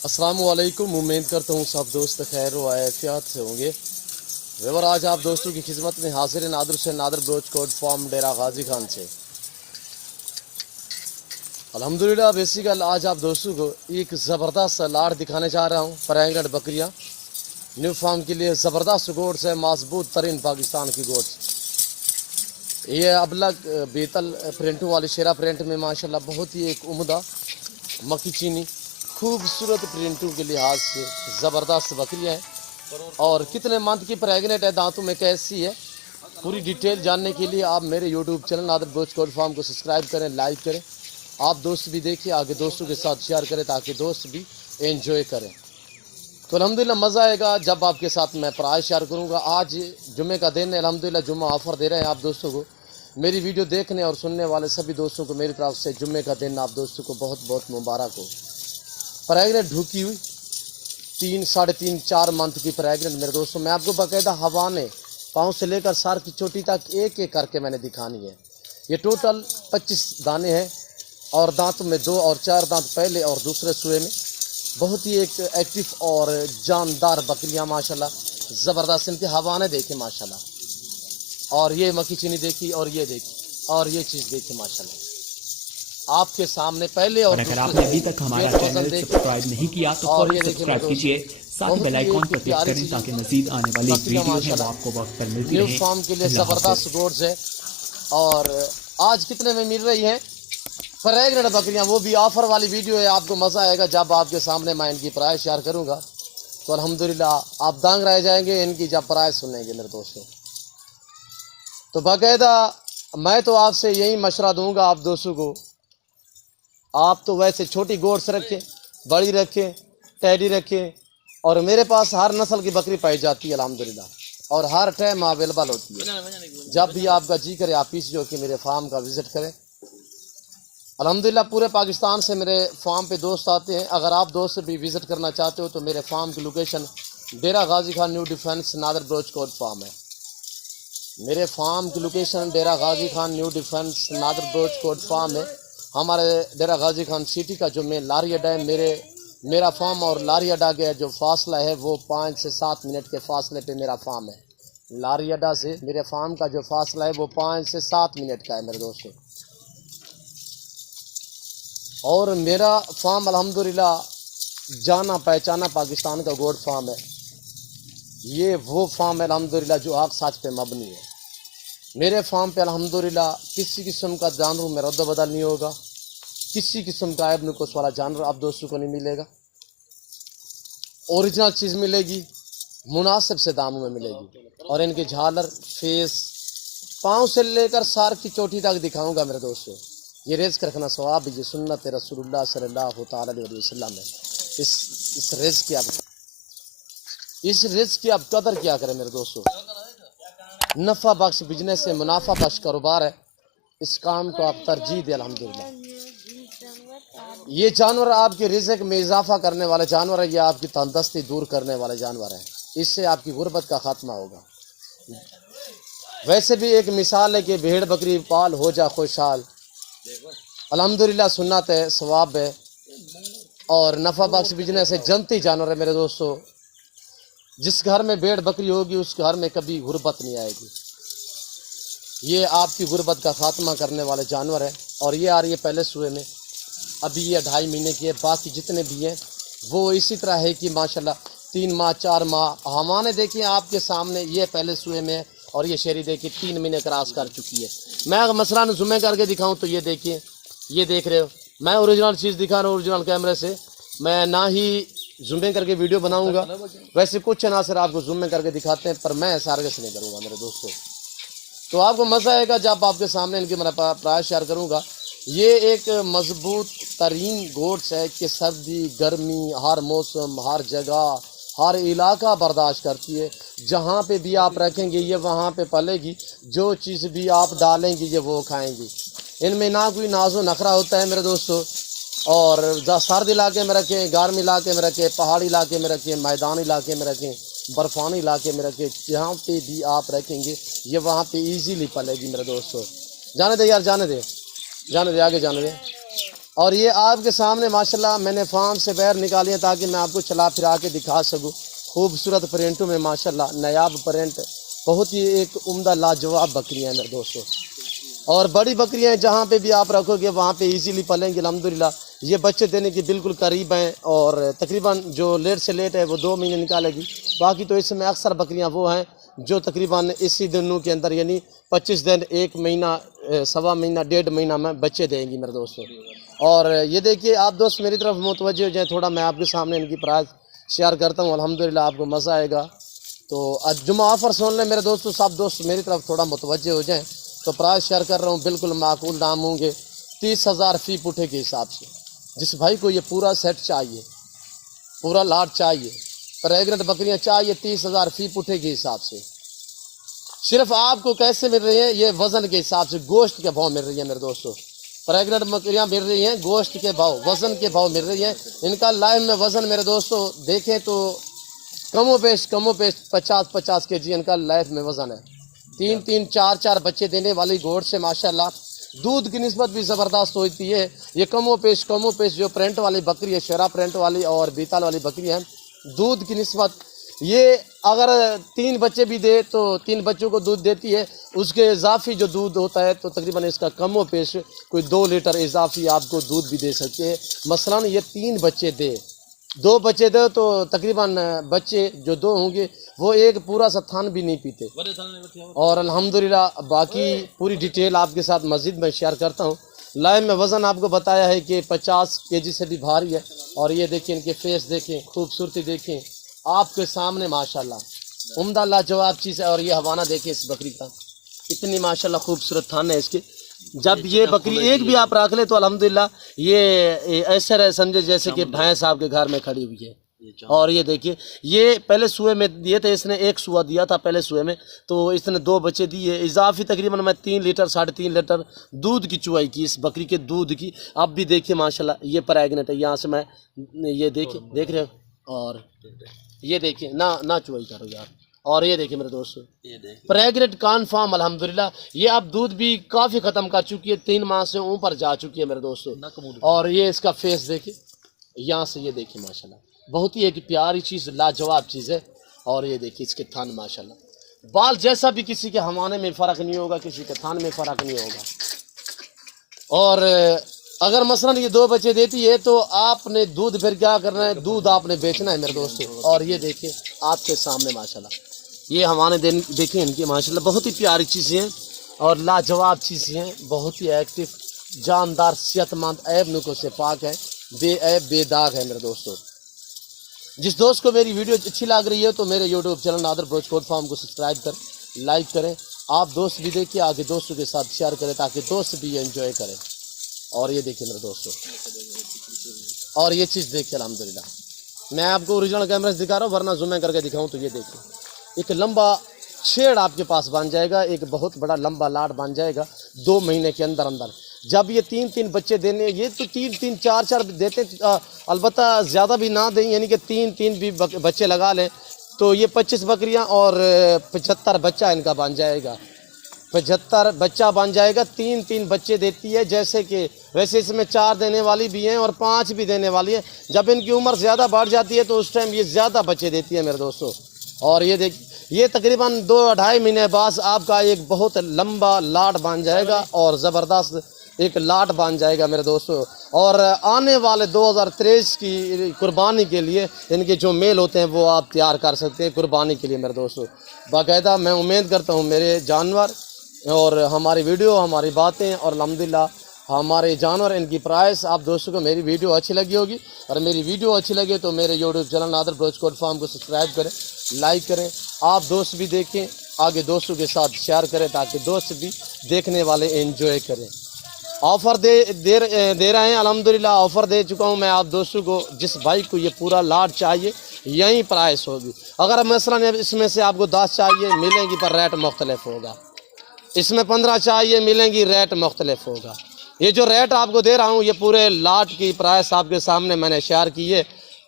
अस्सलाम वालेकुम। उम्मीद करता हूँ सब दोस्त खैर व आफियत से होंगे। वेवर आज आप दोस्तों की खिदमत में हाजिर नादर से नादर ब्रोच कोड फार्म डेरा गाजी खान से। अल्हम्दुलिल्लाह बेसिकल आज आप दोस्तों को एक ज़बरदस्त लाड़ दिखाने जा रहा हूँ। प्रेग्नेंट बकरियाँ न्यू फार्म के लिए ज़बरदस्त गोट्स है, मजबूत तरीन पाकिस्तान की गोट्स। ये अबलग बेतल प्रिंटों वाली शेरा प्रिंट में माशाल्लाह बहुत ही एक उम्दा मक्की चीनी खूबसूरत प्रिंटों के लिहाज से ज़बरदस्त बकरियाँ हैं। और कितने मंथ की प्रेगनेंट है, दांतों में कैसी है, पूरी डिटेल जानने के लिए आप मेरे YouTube channel Nadir broach code farm को सब्सक्राइब करें, लाइक करें। आप दोस्त भी देखिए, आगे दोस्तों के साथ शेयर करें ताकि दोस्त भी एंजॉय करें। तो अल्हम्दुलिल्लाह मज़ा आएगा जब आपके साथ मैं प्राइस शेयर करूँगा। आज जुम्मे का दिन है, अल्हम्दुलिल्लाह जुम्मा ऑफ़र दे रहे हैं आप दोस्तों को। मेरी वीडियो देखने और सुनने वाले सभी दोस्तों को मेरी तरफ से जुम्मे का दिन आप दोस्तों को बहुत बहुत मुबारक हो। प्रेगनेंट ढुकी हुई 3, साढ़े 3, 4 मंथ की प्रेगनेंट मेरे दोस्तों, मैं आपको बाकायदा हवाने पाँव से लेकर सर की चोटी तक एक एक करके मैंने दिखानी है। ये टोटल 25 दाने हैं और दांतों में 2 और 4 दांत पहले और दूसरे सुए में। बहुत ही एक एक्टिव और जानदार बकरियां माशाल्लाह, ज़बरदस्त इनके हवाने देखे माशाल्लाह। और ये मक्की चीनी देखी और ये देखी और ये चीज़ देखी माशाल्लाह आपके सामने पहले। और अगर आपने अभी तक हमारा चैनल सब्सक्राइब नहीं किया तो फौरन सब्सक्राइब कीजिए, साथ ही बेल आइकॉन पर क्लिक करें ताकि मजीद आने वाली वीडियो है वो आपको वक्त पर मिलती रहे। न्यू फार्म के लिए ज़बरदस्त गोड्स है। और आज कितने में मिल रही हैं प्रेग्नेंट बकरियां, वो भी ऑफर वाली वीडियो है। आपको मज़ा आएगा जब आपके सामने मैं इनकी प्राइस शेयर करूंगा। तो अल्हम्दुलिल्लाह आप दंग रह जाएंगे इनकी जब प्राइस सुनेंगे मेरे दोस्तों। तो बाकायदा मैं तो आपसे यही मशवरा दूंगा आप दोस्तों को, आप तो वैसे छोटी गोड्स रखें, बड़ी रखें, टैडी रखें। और मेरे पास हर नस्ल की बकरी पाई जाती है अल्हम्दुलिल्लाह, और हर टाइम अवेलेबल होती है। जब भी आपका जी करे आप इस जो कि मेरे फार्म का विज़िट करें। अल्हम्दुलिल्लाह पूरे पाकिस्तान से मेरे फार्म पे दोस्त आते हैं। अगर आप दोस्त भी विज़िट करना चाहते हो तो मेरे फार्म की location Dera Ghazi Khan new defence नादर ब्रोच कोड फार्म है। मेरे फार्म की location Dera Ghazi Khan new defence नादर ब्रोच कोड फार्म है। हमारे डेरा गाजी खान सिटी का जो मेन लारी अड्डा है, मेरा फार्म और लारी अड्डा का जो फासला है वो 5 से 7 मिनट के फासले पे मेरा फार्म है। लारी अड्डा से मेरे फार्म का जो फासला है वो 5 से 7 मिनट का है मेरे दोस्तों। और मेरा फार्म अल्हम्दुलिल्लाह जाना पहचाना पाकिस्तान का गोड फार्म है। ये वो फार्म है अल्हम्दुलिल्लाह जो आग साच पे मबनी है। मेरे फार्म पे अल्हम्दुलिल्लाह किसी किस्म का जानवर में रद्द बदल नहीं होगा, किसी किस्म का ऐब नुक्स वाला जानवर आप दोस्तों को नहीं मिलेगा। ओरिजिनल चीज़ मिलेगी, मुनासिब से दामों में मिलेगी। और इनके झालर, फेस, पाँव से लेकर सार की चोटी तक दिखाऊंगा मेरे दोस्तों। ये रिज़्क़ रखना सवाब है, ये सुन्नत रसूलुल्लाह सल्लल्लाहु तआला अलैहि वसल्लम है। इस रिज़्क़ की आप कदर क्या करें मेरे दोस्तों। नफ़ा बख्श बिजनेस है, मुनाफा बख्श कारोबार है। इस काम को आप तरजीह दें अल्हम्दुलिल्लाह। ये जानवर आपके रिज़्क़ में इजाफा करने वाले जानवर है, ये आपकी तंदुरुस्ती दूर करने वाले जानवर हैं। इससे आपकी गुर्बत का खात्मा होगा। वैसे भी एक मिसाल है कि भेड़ बकरी पाल हो जा खुशहाल, अल्हम्दुलिल्लाह सुन्नत है, सवाब है और नफ़ा बख्श बिजनेस है, जनती जानवर है मेरे दोस्तों। जिस घर में भेड़ बकरी होगी उस घर में कभी गुर्बत नहीं आएगी। ये आपकी गुर्बत का खात्मा करने वाले जानवर है। और ये आ रही है पहले सुए में, अभी ये 2.5 महीने की है। बाकी जितने भी हैं वो इसी तरह है कि माशाल्लाह 3 माह 4 माह। हमारे देखिए आपके सामने ये पहले सुए में और ये शेरी देखिए 3 महीने क्रॉस कर चुकी है। मैं अगर मसलन ज़ूम करके दिखाऊं तो ये देखिए, ये देख रहे हो, मैं ओरिजिनल चीज़ दिखा रहा हूँ ओरिजिनल कैमरे से। मैं ना ही जूम करके वीडियो बनाऊंगा, वैसे कुछ नासर आपको जूम करके दिखाते हैं, पर मैं सार्गस नहीं करूँगा मेरे दोस्तों। तो आपको मज़ा आएगा जब आपके सामने इनकी मैं प्राइस शेयर करूँगा। ये एक मजबूत तरीन गोड्स है कि सर्दी गर्मी हर मौसम हर जगह हर इलाका बर्दाश्त करती है। जहाँ पे भी आप रखेंगे ये वहाँ पे पलेगी, जो चीज़ भी आप डालेंगी ये वो खाएंगी। इनमें ना कोई नाजो नखरा होता है मेरे दोस्तों। और सर्द इलाके में रखें, गर्म इलाके में रखें, पहाड़ी इलाके में रखें, मैदानी इलाके में रखें, बर्फ़ानी इलाके में रखें, जहाँ पे भी आप रखेंगे ये वहाँ पे इजीली पलेगी मेरे दोस्तों। जाने दे यार, जाने दे आगे जाने दे। اور یہ آپ کے سامنے ماشاءاللہ میں نے فارم سے باہر نکالی ہیں تاکہ میں آپ کو چلا پھرا کے دکھا سکوں. خوبصورت پرنٹوں میں ماشاءاللہ نایاب پرنٹ, بہت ہی ایک عمدہ لاجواب بکریاں ہیں میرے دوستوں. اور بڑی بکریاں جہاں پہ بھی آپ رکھو گے وہاں پہ ایزیلی پلیں گے الحمدللہ. یہ بچے دینے کی بالکل قریب ہیں, اور تقریباً جو لیٹ سے لیٹ ہے وہ 2 مہینے نکالے گی. باقی تو اس میں اکثر بکریاں وہ ہیں جو تقریباً اسی دنوں کے اندر یعنی 25 دن, 1 مہینہ, 1.25 مہینہ, 1.5 مہینہ میں بچے دیں گی میرے دوستوں. اور یہ دیکھیے آپ دوست میری طرف متوجہ ہو جائیں, تھوڑا میں آپ کے سامنے ان کی پرائز شیئر کرتا ہوں. الحمدللہ آپ کو مزہ آئے گا. تو جمعہ آفر سن لیں میرے دوستوں, سب دوست میری طرف تھوڑا متوجہ ہو جائیں. تو پرائز شیئر کر رہا ہوں, بالکل معقول دام ہوں گے. 30,000 فی پٹھے کے حساب سے. جس بھائی کو یہ پورا سیٹ چاہیے, پورا لاٹ چاہیے, پریگننٹ بکریاں چاہیے, 30,000 فی پٹھے کے حساب سے. صرف آپ کو کیسے مل رہی ہیں؟ یہ وزن کے حساب سے, گوشت کے بھاؤ مل رہی ہیں میرے دوستوں. پریگننٹ بکریاں مل رہی ہیں گوشت کے بھاؤ, وزن کے بھاؤ مل رہی ہیں. ان کا لائف میں وزن میرے دوستوں دیکھیں تو کم و بیش 50 kg ان کا لائف میں وزن ہے. 3 4 بچے دینے والی گوٹ سے ماشاءاللہ دودھ کی نسبت بھی زبردست ہوتی ہے. یہ کم و پیش جو پرنٹ والی بکری ہے, شیرا پرنٹ والی اور بیتال والی بکری ہے, دودھ کی نسبت یہ اگر 3 بچے بھی دے تو 3 بچوں کو دودھ دیتی ہے. اس کے اضافی جو دودھ ہوتا ہے تو تقریباً اس کا کم و پیش کوئی 2 لیٹر اضافی آپ کو دودھ بھی دے سکتے ہیں. مثلاً یہ 3 بچے دے, 2 بچے دے تو تقریباً بچے جو 2 ہوں گے وہ ایک پورا سا تھان بھی نہیں پیتے. اور الحمدللہ باقی پوری ڈیٹیل آپ کے ساتھ مزید میں شیئر کرتا ہوں. لائف میں وزن آپ کو بتایا ہے کہ 50 kg سے بھی بھاری ہے. اور یہ دیکھیں ان کے فیس دیکھیں, خوبصورتی دیکھیں آپ کے سامنے ماشاءاللہ عمدہ لاجواب چیز ہے. اور یہ حوانہ دیکھیں اس بکری کا, اتنی ماشاءاللہ خوبصورت تھان ہے اس کے. جب یہ بکری ایک بھی آپ رکھ لیں تو الحمدللہ یہ ایسے رہے سمجھے جیسے کہ بھینس آپ کے گھر میں کھڑی ہوئی ہے. اور یہ دیکھیے یہ پہلے سوئے میں دیے تھے, اس نے 1 سوا دیا تھا پہلے سوئے میں, تو اس نے 2 بچے دیے اضافی. تقریباً میں 3 لیٹر 3.5 لیٹر دودھ کی چوائی کی اس بکری کے دودھ کی. آپ بھی دیکھیے ماشاءاللہ یہ پریگننٹ ہے, یہاں سے میں یہ دیکھ رہے ہو. اور یہ دیکھیے نہ چوائی کرو یار. اور یہ دیکھیں میرے دوستو پریگننٹ کانفارم الحمدللہ. یہ اب دودھ بھی کافی ختم کر چکی ہے, 3 ماہ سے اوپر جا چکی ہے میرے دوستو. اور یہ اس کا فیس دیکھیں, یہاں سے یہ دیکھیں ماشاءاللہ بہت ہی ایک پیاری چیز, لاجواب چیز ہے. اور یہ دیکھیں اس کے تھان ماشاءاللہ, بال جیسا بھی کسی کے ہوانے میں فرق نہیں ہوگا, کسی کے تھان میں فرق نہیں ہوگا. اور اگر مثلا یہ 2 بچے دیتی ہے تو آپ نے دودھ پھر کیا کرنا ہے, دودھ آپ نے بیچنا ہے میرے دوستو. اور یہ دیکھیں آپ کے سامنے ماشاءاللہ یہ ہوانے دیکھیں ان کی ماشاءاللہ بہت ہی پیاری چیزیں ہیں اور لاجواب چیزیں ہیں, بہت ہی ایکٹیو, جاندار, صحت مند, عیب نکو سے پاک ہے, بے عیب بے داغ ہے میرے دوستو. جس دوست کو میری ویڈیو اچھی لگ رہی ہے تو میرے یوٹیوب چینل نادر بروچ کوٹ فارم کو سبسکرائب کر لائک کریں. آپ دوست بھی دیکھیے, آگے دوستوں کے ساتھ شیئر کریں تاکہ دوست بھی انجوائے کریں. اور یہ دیکھیں میرے دوستو, اور یہ چیز دیکھیے الحمدللہ میں آپ کو اوریجنل کیمرے سے دکھا رہا ہوں, ورنہ زوم کر کے دکھاؤں تو یہ دیکھیں ایک لمبا چھیڑ آپ کے پاس بن جائے گا, ایک بہت بڑا لمبا لاٹ بن جائے گا 2 مہینے کے اندر. جب یہ 3 بچے دینے, یہ تو 3 4 دیتے, البتہ زیادہ بھی نہ دیں, یعنی کہ 3 بھی بچے لگا لیں تو یہ 25 بکریاں اور 75 بچہ ان کا بن جائے گا. 75 بچہ بن جائے گا. 3 بچے دیتی ہے, جیسے کہ ویسے اس میں 4 دینے والی بھی ہیں اور 5 بھی دینے والی ہیں. جب ان کی عمر زیادہ بڑھ جاتی ہے تو اس ٹائم یہ زیادہ بچے دیتی ہے میرے دوستو. اور یہ دیکھ, یہ تقریباً 2-2.5 مہینے بعد آپ کا ایک بہت لمبا لاٹ بن جائے گا اور زبردست ایک لاٹ بن جائے گا میرے دوستو. اور آنے والے 2023 کی قربانی کے لیے ان کے جو میل ہوتے ہیں وہ آپ تیار کر سکتے ہیں قربانی کے لیے میرے دوستو. باقاعدہ میں امید کرتا ہوں میرے جانور اور ہماری ویڈیو, ہماری باتیں اور الحمدللہ ہمارے جانور, ان کی پرائس آپ دوستوں کو میری ویڈیو اچھی لگی ہوگی. اور میری ویڈیو اچھی لگے تو میرے یوٹیوب چینل نادر بروچ کوٹ فارم کو سبسکرائب کریں, لائک کریں. آپ دوست بھی دیکھیں, آگے دوستوں کے ساتھ شیئر کریں تاکہ دوست بھی دیکھنے والے انجوائے کریں. آفر دے رہے ہیں الحمدللہ, آفر دے چکا ہوں میں آپ دوستوں کو. جس بھائی کو یہ پورا لاٹ چاہیے یہیں پرائس ہوگی. اگر مثلا اس میں سے آپ کو 10 چاہیے ملیں گی پر ریٹ مختلف ہوگا, اس میں 15 چاہیے ملیں گی ریٹ مختلف ہوگا. یہ جو ریٹ آپ کو دے رہا ہوں یہ پورے لاٹ کی پرائس آپ کے سامنے میں نے شیئر کی ہے.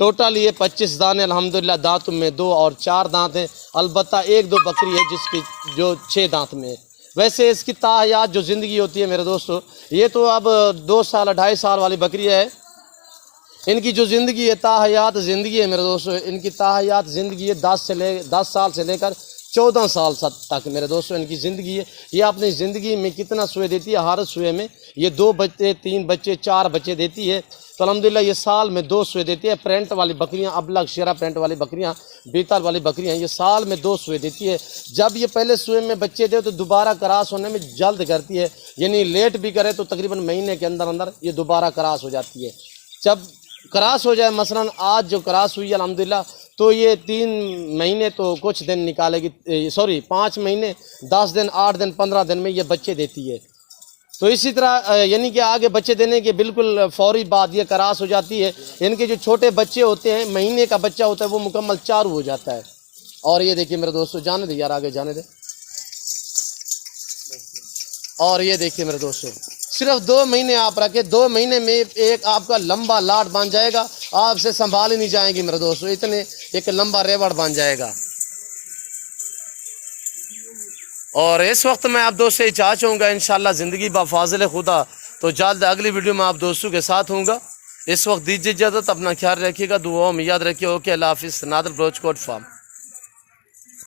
ٹوٹل یہ 25 دانے الحمدللہ, دانتوں میں 2 اور 4 دانت ہیں. البتہ 1-2 بکری ہے جس کی جو 6 دانت میں ہے. वैसे इसकी ताहयात जो ज़िंदगी होती है मेरे दोस्तों, ये तो अब 2 साल 2.5 साल वाली बकरी है, इनकी जो ज़िंदगी है ताहयात ज़िंदगी है मेरे दोस्तों, इनकी ताहयात ज़िंदगी है 10 साल से लेकर 14 साल तक मेरे दोस्तों इनकी ज़िंदगी है। ये अपनी ज़िंदगी में कितना सुए देती है, हर सुए में ये 2 बच्चे 3 बच्चे 4 बच्चे देती है। तो अल्हम्दुलिल्लाह ये साल में 2 सुए देती है। प्रिंट वाली बकरियां, अबलग शेरा प्रिंट वाली बकरियां, बीतल वाली बकरियां, ये साल में 2 सुए देती है। जब ये पहले सुए में बच्चे दे तो दोबारा क्रॉस होने में जल्द करती है, यानी लेट भी करे तो तकरीबन महीने के अंदर अंदर ये दोबारा क्रॉस हो जाती है। जब क्रॉस हो जाए, मसलन आज जो क्रॉस हुई अल्हम्दुलिल्लाह, तो ये 3 महीने तो कुछ दिन निकालेगी, 5 महीने 10 दिन 8 दिन 15 दिन में ये बच्चे देती है। तो इसी तरह यानी कि आगे बच्चे देने के बिल्कुल फौरी बाद ये क्रॉस हो जाती है। इनके जो छोटे बच्चे होते हैं, महीने का बच्चा होता है, वो मुकम्मल चारू हो जाता है। और ये देखिए मेरे दोस्तों, जाने दे यार, आगे जाने दे। और ये देखिए मेरे दोस्तों, सिर्फ 2 महीने आप रखे, 2 महीने में एक आपका लंबा लाट बन जाएगा, आपसे संभाल ही नहीं जाएंगी मेरे दोस्तों, इतने एक लंबा रेवड़ बन जाएगा। और इस वक्त मैं आप दोस्त से चाह चाहूँगा इंशाल्लाह ज़िंदगी बाफाज़िल खुदा तो जल्द अगली वीडियो में आप दोस्तों के साथ हूँगा। इस वक्त दीजिए इजाज़त, अपना ख्याल रखिएगा, दुआओं में याद रखिए। ओके, अल्लाह हाफिज़। नादर बलोच कोट फार्म।